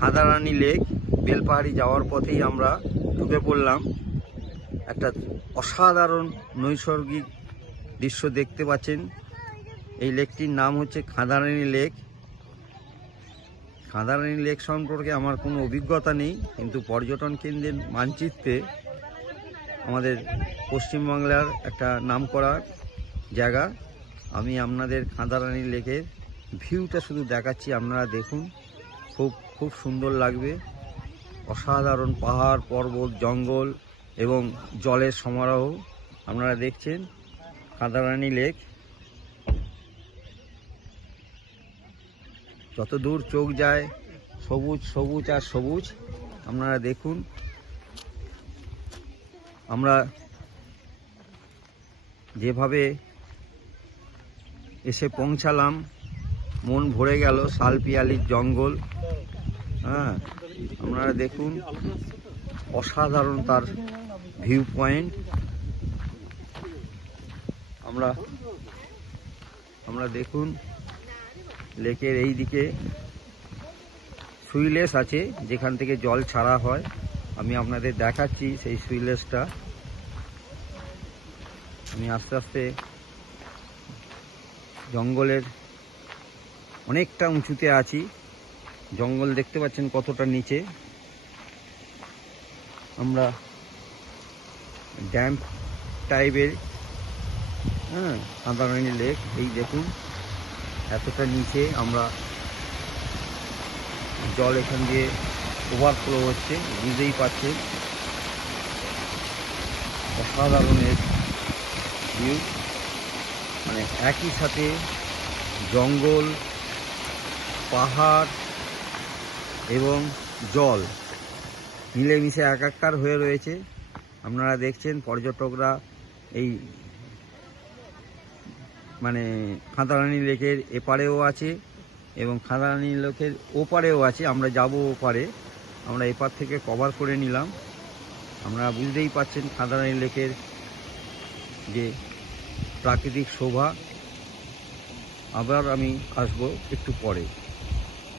খাদারানি lake. Belpahari যাওয়ার পথেই আমরা ঢুকে পড়লাম। একটা অসাধারণ নৈসর্গিক দৃশ্য দেখতে পাচ্ছেন। এই লেকটির নাম হচ্ছে খাদারানি লেক। খাদারানি লেক সম্পর্কে আমার কোনো অভিজ্ঞতা নেই, কিন্তু পর্যটন কেন্দ্রের মানচিত্রে আমাদের পশ্চিমবাংলার একটা নামকরা জায়গা। আমি আপনাদের খাদারানি লেকের ভিউটা শুধু দেখাচ্ছি, আপনারা দেখুন। খুব সুন্দর লাগবে। অসাধারণ পাহাড়, পর্বত, জঙ্গল এবং জলের সমারোহ আপনারা দেখছেন। খাদারানি লেক যত দূর চোখ যায় সবুজ সবুজ আর সবুজ। আপনারা দেখুন, আমরা যেভাবে এসে পৌঁছালাম মন ভরে গেল। শালপিয়ালির জঙ্গল, হ্যাঁ, আপনারা দেখুন, অসাধারণ তার ভিউ পয়েন্ট। আমরা দেখুন লেকের এই দিকে সুইলেস আছে, যেখান থেকে জল ছাড়া হয়। আমি আপনাদের দেখাচ্ছি সেই সুইলেসটা। আমি আস্তে আস্তে জঙ্গলের অনেকটা উঁচুতে আছি। জঙ্গল দেখতে পাচ্ছেন কতটা নিচে। আমরা ড্যাম টাইপের, হ্যাঁ, খাদারানি লেক। এই দেখুন এতটা নিচে আমরা, জল এখান দিয়ে ওভারফ্লো হচ্ছে, বুঝতেই পারছেন। অসাধারণের ভিউ, মানে একই সাথে জঙ্গল, পাহাড় এবং জল মিলেমিশে একাকার হয়ে রয়েছে। আপনারা দেখছেন পর্যটকরা এই মানে খাদারানি লেকের এপারেও আছে এবং খাদারানি লেকের ওপারেও আছে। আমরা যাব ওপারে, আমরা এপার থেকে কভার করে নিলাম। আপনারা বুঝতেই পারছেন খাদারানি লেকের যে প্রাকৃতিক শোভা। আবার আমি আসবো একটু পরে।